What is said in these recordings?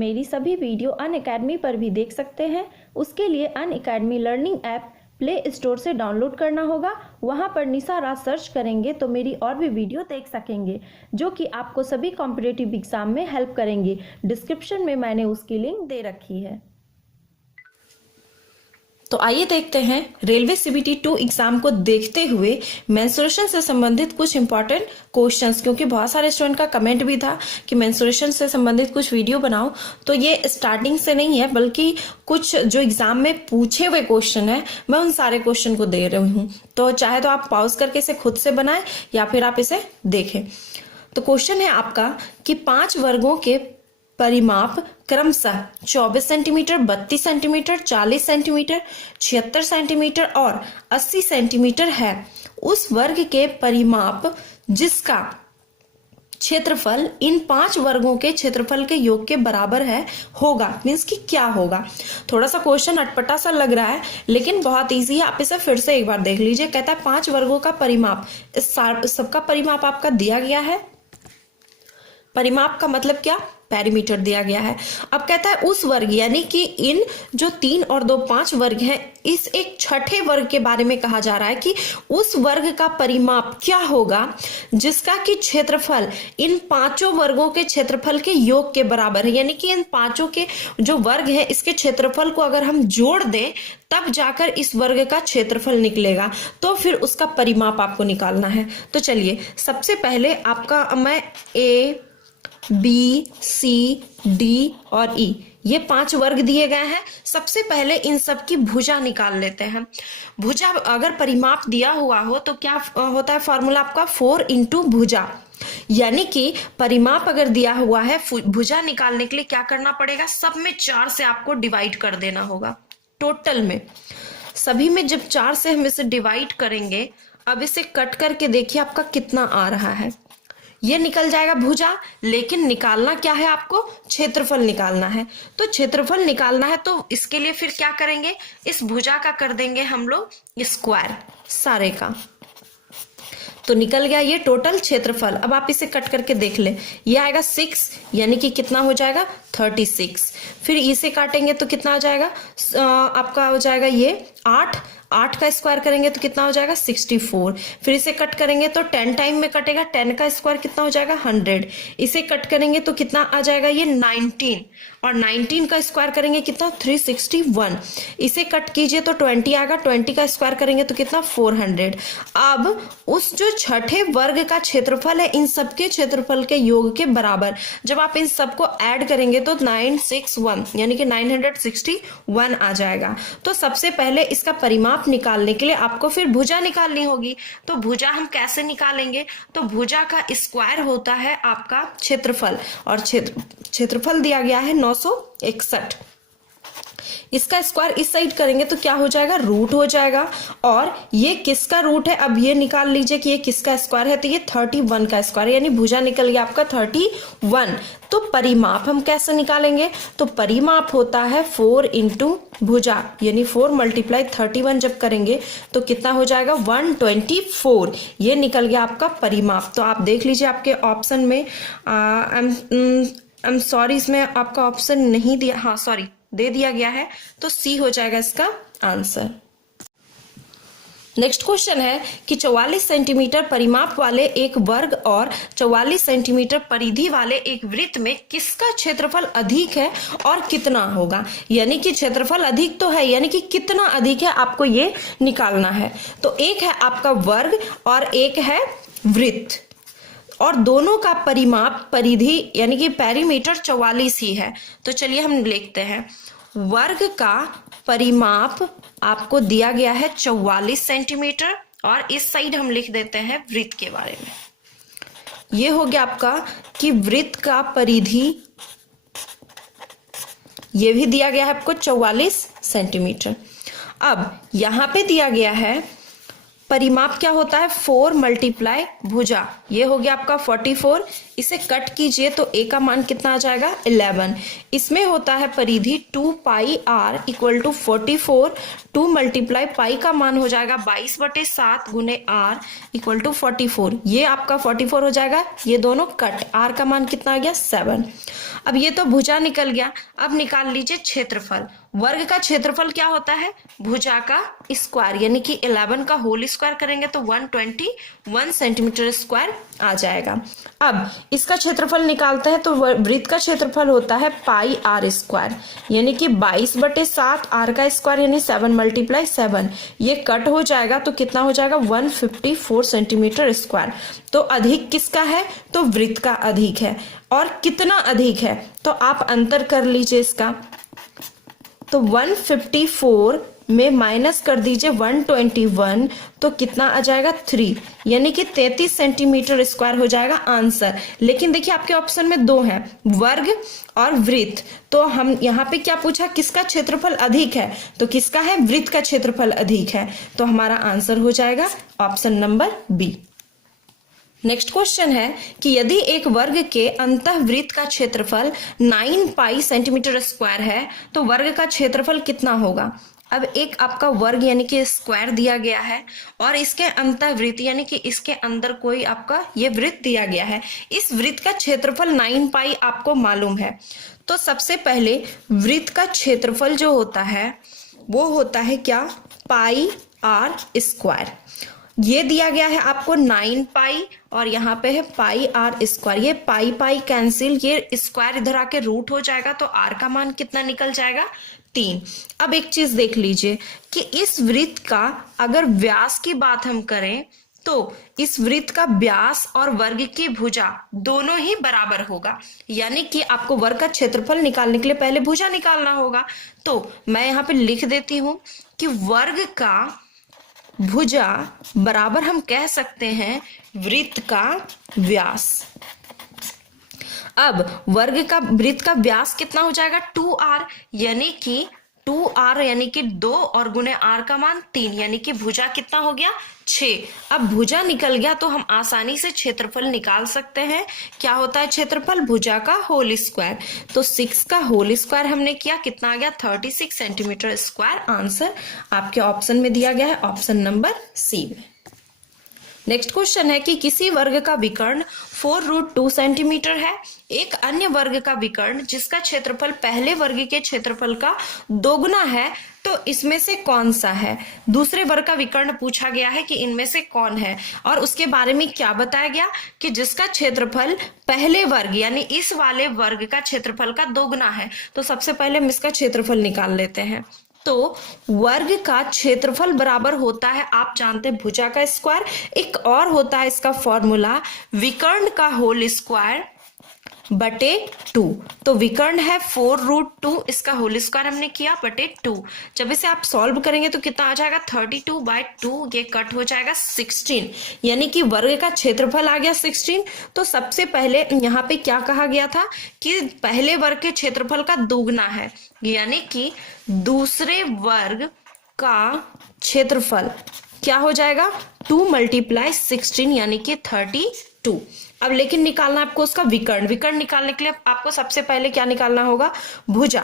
मेरी सभी video Unacademy पर भी देख सकते हैं। उसके लिए Unacademy learning app play store से डाउनलोड करना होगा। वहां पर निशा राज सर्च करेंगे तो मेरी और भी वीडियो देख सकेंगे जो कि आपको सभी कॉम्पिटिटिव एग्जाम में हेल्प करेंगे। डिस्क्रिप्शन में मैंने उसकी लिंक दे रखी है। तो आइए देखते हैं रेलवे सीबीटी 2 एग्जाम को देखते हुए मेंस्ट्रुएशन से संबंधित कुछ इंपॉर्टेंट क्वेश्चंस, क्योंकि बहुत सारे स्टूडेंट का कमेंट भी था कि मेंस्ट्रुएशन से संबंधित कुछ वीडियो बनाओ। तो ये स्टार्टिंग से नहीं है, बल्कि कुछ जो एग्जाम में पूछे हुए क्वेश्चन है मैं उन सारे क्वेश्चन को दे रही हूँ। तो चाहे तो आप पॉज करके इसे खुद से बनाएं या फिर आप इसे देखें। तो क्वेश्चन है आपका कि 5 वर्गों के परिमाप क्रमशः 24 सेंटीमीटर, 32 सेंटीमीटर, 40 सेंटीमीटर, 76 सेंटीमीटर और 80 सेंटीमीटर है। उस वर्ग के परिमाप जिसका क्षेत्रफल इन 5 वर्गों के क्षेत्रफल के योग के बराबर है होगा। मीन्स कि क्या होगा। थोड़ा सा क्वेश्चन अटपटा सा लग रहा है लेकिन बहुत इजी है। आप इसे फिर से एक बार देख लीजिए। कहता है 5 वर्गों का परिमाप, इस सबका परिमाप आपका दिया गया है। परिमाप का मतलब क्या, पेरीमीटर दिया गया है। अब कहता है उस वर्ग, यानी कि इन जो 3 और 2 5 वर्ग हैं, इस एक छठे वर्ग के बारे में कहा जा रहा है कि उस वर्ग का परिमाप क्या होगा जिसका कि क्षेत्रफल इन 5 वर्गों के क्षेत्रफल के योग के बराबर है। यानी कि इन 5 के जो वर्ग है इसके क्षेत्रफल को अगर हम जोड़ दें तब जाकर इस वर्ग का क्षेत्रफल निकलेगा। तो फिर उसका परिमाप आपको निकालना है। तो चलिए सबसे पहले आपका मैं ए बी सी डी और ई ये 5 वर्ग दिए गए हैं। सबसे पहले इन सब की भुजा निकाल लेते हैं। भुजा अगर परिमाप दिया हुआ हो तो क्या होता है फॉर्मूला आपका 4 इंटू भुजा। यानी कि परिमाप अगर दिया हुआ है, भुजा निकालने के लिए क्या करना पड़ेगा, सब में 4 से आपको डिवाइड कर देना होगा। टोटल में सभी में जब 4 से हम इसे डिवाइड करेंगे, अब इसे कट करके देखिए आपका कितना आ रहा है। ये निकल जाएगा भुजा, लेकिन निकालना क्या है आपको, क्षेत्रफल निकालना है। तो क्षेत्रफल निकालना है तो इसके लिए फिर क्या करेंगे, इस भुजा का कर देंगे हम लोग स्क्वायर सारे का। तो निकल गया ये टोटल क्षेत्रफल। अब आप इसे कट करके देख ले, ये आएगा 6, यानी कि कितना हो जाएगा 36। फिर इसे काटेंगे तो कितना आ जाएगा, आपका हो जाएगा ये 8 का स्क्वायर करेंगे तो कितना हो जाएगा 64। फिर इसे कट करेंगे तो 10 टाइम में कटेगा, 10 का स्क्वायर कितना हो जाएगा 100। इसे कट करेंगे तो कितना आ जाएगा ये 19, और 19 का स्क्वायर करेंगे कितना 361। इसे कट कीजिए तो 20 आएगा, 20 का स्क्वायर करेंगे तो कितना 400। अब उस जो छठे वर्ग का क्षेत्रफल है इन सबके क्षेत्रफल के योग के बराबर, जब आप इन सबको ऐड करेंगे तो 961 यानी कि 961 आ जाएगा। तो सबसे पहले इसका परिमाप निकालने के लिए आपको फिर भुजा निकालनी होगी। तो भुजा हम कैसे निकालेंगे, तो भुजा का स्क्वायर होता है आपका क्षेत्रफल, और क्षेत्रफल दिया गया है 961। इसका स्क्वायर इस साइड करेंगे तो क्या हो जाएगा, रूट हो जाएगा। और ये किसका रूट है, अब ये निकाल लीजिए कि ये किसका स्क्वायर है, तो ये 31 का स्क्वायर, यानी भुजा निकल गया आपका 31। तो परिमाप हम कैसे निकालेंगे, तो परिमाप होता है 4 इंटू भुजा, यानी 4 मल्टीप्लाई 31 जब करेंगे तो कितना हो जाएगा 124। ये निकल गया आपका परिमाप। तो आप देख लीजिए आपके ऑप्शन में आई एम सॉरी, इसमें आपका ऑप्शन नहीं दिया, हाँ सॉरी दे दिया गया है, तो सी हो जाएगा इसका आंसर। नेक्स्ट क्वेश्चन है कि 44 सेंटीमीटर परिमाप वाले एक वर्ग और 44 सेंटीमीटर परिधि वाले एक वृत्त में किसका क्षेत्रफल अधिक है और कितना होगा। यानी कि क्षेत्रफल अधिक तो है, यानी कि कितना अधिक है आपको ये निकालना है। तो एक है आपका वर्ग और एक है वृत्त, और दोनों का परिमाप परिधि यानी कि पेरीमीटर 44 ही है। तो चलिए हम लिखते हैं, वर्ग का परिमाप आपको दिया गया है 44 सेंटीमीटर, और इस साइड हम लिख देते हैं वृत्त के बारे में। ये हो गया आपका कि वृत्त का परिधि, ये भी दिया गया है आपको 44 सेंटीमीटर। अब यहां पे दिया गया है परिमाप क्या होता है 4 मल्टीप्लाई भुजा, ये हो गया आपका 44। इसे कट कीजिए तो a का मान कितना आ जाएगा 11। इसमें होता है परिधि 2 pi r equal to 44। 2 multiply pi का मान हो जाएगा 22/7 गुने r इक्वल टू 44। ये आपका 44 हो जाएगा, ये दोनों कट, r का मान कितना आ गया 7। अब ये तो भुजा निकल गया। अब निकाल लीजिए क्षेत्रफल। वर्ग का क्षेत्रफल क्या होता है भुजा का स्क्वायर, यानी कि 11 का होल स्क्वायर करेंगे तो 121 सेंटीमीटर स्क्वायर आ जाएगा। अब इसका क्षेत्रफल निकालते हैं तो वृत्त का क्षेत्रफल होता है पाई आर स्क्वायर, यानी कि 22/7 आर का स्क्वायर यानी 7 मल्टीप्लाई 7। ये कट हो जाएगा तो कितना हो जाएगा 154 सेंटीमीटर स्क्वायर। तो अधिक किसका है तो वृत्त का अधिक है। और कितना अधिक है तो आप अंतर कर लीजिए इसका, तो 154 में माइनस कर दीजिए 121 तो कितना आ जाएगा 3, यानी कि 33 सेंटीमीटर स्क्वायर हो जाएगा आंसर। लेकिन देखिए आपके ऑप्शन में 2 है, वर्ग और वृत्त, तो हम यहाँ पे क्या पूछा किसका क्षेत्रफल अधिक है, तो किसका है वृत्त का क्षेत्रफल अधिक है, तो हमारा आंसर हो जाएगा option number B. Next question है कि यदि एक वर्ग के अंतःवृत्त का क्षेत्रफल 9 पाई सेंटीमीटर स्क्वायर है तो वर्ग का क्षेत्रफल कितना होगा। अब एक आपका वर्ग यानी कि स्क्वायर दिया गया है और इसके अंतःवृत्त यानी कि इसके अंदर कोई आपका ये वृत्त दिया गया है। इस वृत्त का क्षेत्रफल 9 पाई आपको मालूम है। तो सबसे पहले वृत्त का क्षेत्रफल जो होता है वो होता है क्या पाई आर स्क्वायर। ये दिया गया है आपको 9 पाई और यहाँ पे है पाई आर स्क्वायर। ये पाई पाई कैंसिल, ये स्क्वायर इधर आके रूट हो जाएगा तो आर का मान कितना निकल जाएगा 3। अब एक चीज देख लीजिए कि इस वृत्त का अगर व्यास की बात हम करें तो इस वृत्त का व्यास और वर्ग की भुजा दोनों ही बराबर होगा, यानी कि आपको वर्ग का क्षेत्रफल निकालने के लिए पहले भुजा निकालना होगा। तो मैं यहाँ पे लिख देती हूं कि वर्ग का भुजा बराबर हम कह सकते हैं वृत्त का व्यास। अब वर्ग का वृत्त का व्यास कितना हो जाएगा 2r, यानी कि 2r यानी कि 2 और गुने r का मान 3, यानी कि भुजा कितना हो गया 6। अब भुजा निकल गया तो हम आसानी से क्षेत्रफल निकाल सकते हैं। क्या होता है क्षेत्रफल भुजा का होल स्क्वायर, तो 6 का होल स्क्वायर हमने किया, कितना आ गया 36 सेंटीमीटर स्क्वायर। आंसर आपके ऑप्शन में दिया गया है ऑप्शन नंबर सी में। नेक्स्ट क्वेश्चन है कि किसी वर्ग का विकर्ण 4√2 सेंटीमीटर है, एक अन्य वर्ग का विकर्ण जिसका क्षेत्रफल पहले वर्ग के क्षेत्रफल का दोगुना है, तो इसमें से कौन सा है। दूसरे वर्ग का विकर्ण पूछा गया है कि इनमें से कौन है और उसके बारे में क्या बताया गया कि जिसका क्षेत्रफल पहले वर्ग यानी इस वाले वर्ग का क्षेत्रफल का दोगुना है। तो सबसे पहले हम इसका क्षेत्रफल निकाल लेते हैं। तो वर्ग का क्षेत्रफल बराबर होता है, आप जानते हैं भुजा का स्क्वायर। एक और होता है इसका फॉर्मूला विकर्ण का होल स्क्वायर बटे 2। तो विकर्ण है 4√2, इसका होल स्क्वायर हमने किया बटे 2। जब इसे आप सॉल्व करेंगे तो कितना आ जाएगा 32/2, ये कट हो जाएगा 16, यानी कि वर्ग का क्षेत्रफल आ गया 16। तो सबसे पहले यहाँ पे क्या कहा गया था कि पहले वर्ग के क्षेत्रफल का दोगुना है, यानी कि दूसरे वर्ग का क्षेत्रफल क्या हो जाएगा 2 मल्टीप्लाई 16 यानी कि 32। अब लेकिन निकालना आपको उसका विकर्ण। विकर्ण निकालने के लिए आपको सबसे पहले क्या निकालना होगा भुजा,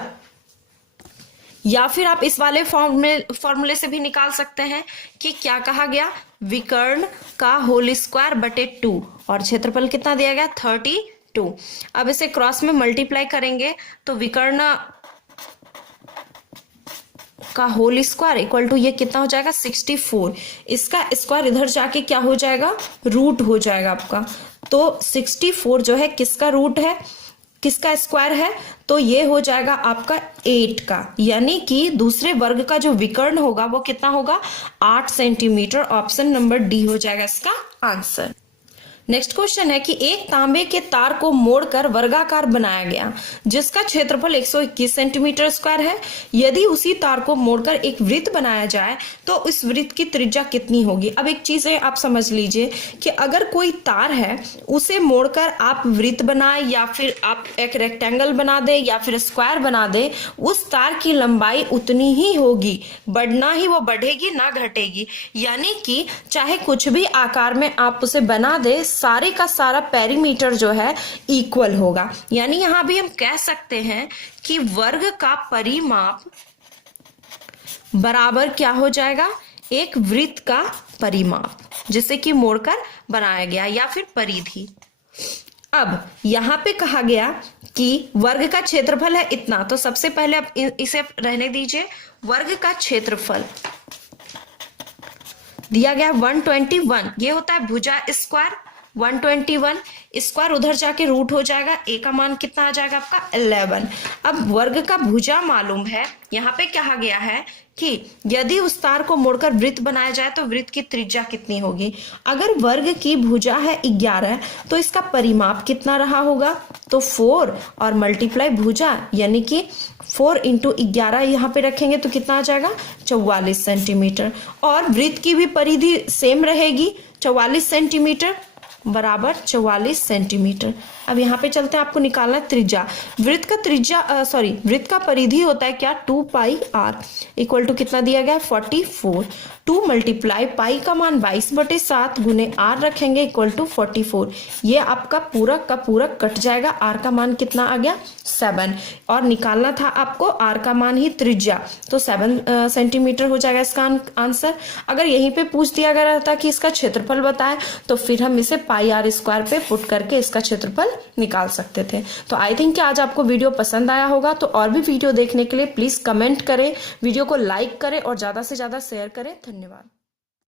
या फिर आप इस वाले फॉर्मूले से भी निकाल सकते हैं कि क्या कहा गया विकर्ण का होल स्क्वायर बटे 2 और क्षेत्रफल कितना दिया गया 32। अब इसे क्रॉस में मल्टीप्लाई करेंगे तो विकर्ण का होल स्क्वायर इक्वल टू ये कितना हो जाएगा 64। इसका स्क्वायर इधर जाके क्या हो जाएगा रूट हो जाएगा आपका। तो 64 जो है किसका रूट है किसका स्क्वायर है, तो ये हो जाएगा आपका 8 का, यानी कि दूसरे वर्ग का जो विकर्ण होगा वो कितना होगा 8 सेंटीमीटर। ऑप्शन नंबर डी हो जाएगा इसका आंसर। नेक्स्ट क्वेश्चन है कि एक तांबे के तार को मोड़कर वर्गाकार बनाया गया जिसका क्षेत्रफल 121 सेंटीमीटर स्क्वायर है। यदि उसी तार को मोड़कर एक वृत्त बनाया जाए तो इस वृत्त की त्रिज्या कितनी होगी। अब एक चीज है, आप समझ लीजिए कि अगर कोई तार है उसे मोड़कर आप वृत्त बनाए या फिर आप एक रेक्टेंगल बना दे या फिर स्क्वायर बना दे, उस तार की लंबाई उतनी ही होगी, बढ़ना ही वो बढ़ेगी ना घटेगी। यानी कि चाहे कुछ भी आकार में आप उसे बना दे, सारे का सारा पेरीमीटर जो है इक्वल होगा। यानी यहां भी हम कह सकते हैं कि वर्ग का परिमाप बराबर क्या हो जाएगा, एक वृत्त का परिमाप जिसे कि मोड़कर बनाया गया या फिर परिधि। अब यहां पे कहा गया कि वर्ग का क्षेत्रफल है इतना, तो सबसे पहले आप इसे रहने दीजिए। वर्ग का क्षेत्रफल दिया गया 121, ये होता है भुजा स्क्वायर। 121 स्क्वायर उधर जाके रूट हो जाएगा, ए का मान कितना आ जाएगा आपका 11। अब वर्ग का भुजा मालूम है, यहाँ पे कहा गया है कि यदि उस तार को मोड़कर वृत्त बनाया जाए तो वृत्त की त्रिज्या कितनी होगी। अगर वर्ग की भुजा है 11 तो इसका परिमाप कितना रहा होगा, तो 4 और मल्टीप्लाई भुजा यानी कि 4 × 11 यहाँ पे रखेंगे तो कितना आ जाएगा 44 सेंटीमीटर। और वृत्त की भी परिधि सेम रहेगी, 44 सेंटीमीटर बराबर 44 सेंटीमीटर। अब यहाँ पे चलते हैं, आपको निकालना है त्रिज्या। वृत्त का त्रिज्या वृत्त का परिधि होता है क्या 2πr इक्वल टू कितना दिया गया 44। 2 मल्टीप्लाई पाई का मान 22/7 गुने r रखेंगे इक्वल टू 44। ये आपका पूरक का पूरक कट जाएगा, r का मान कितना आ गया 7 और निकालना था आपको r का मान ही त्रिज्या, तो 7 सेंटीमीटर हो जाएगा इसका आंसर। अगर यहीं पे पूछ दिया गया रहता कि इसका क्षेत्रफल बताए तो फिर हम इसे πr² पे पुट करके इसका क्षेत्रफल निकाल सकते थे। तो आई थिंक कि आज आपको वीडियो पसंद आया होगा। तो और भी वीडियो देखने के लिए प्लीज कमेंट करें, वीडियो को लाइक करें और ज्यादा से ज्यादा शेयर करें। धन्यवाद।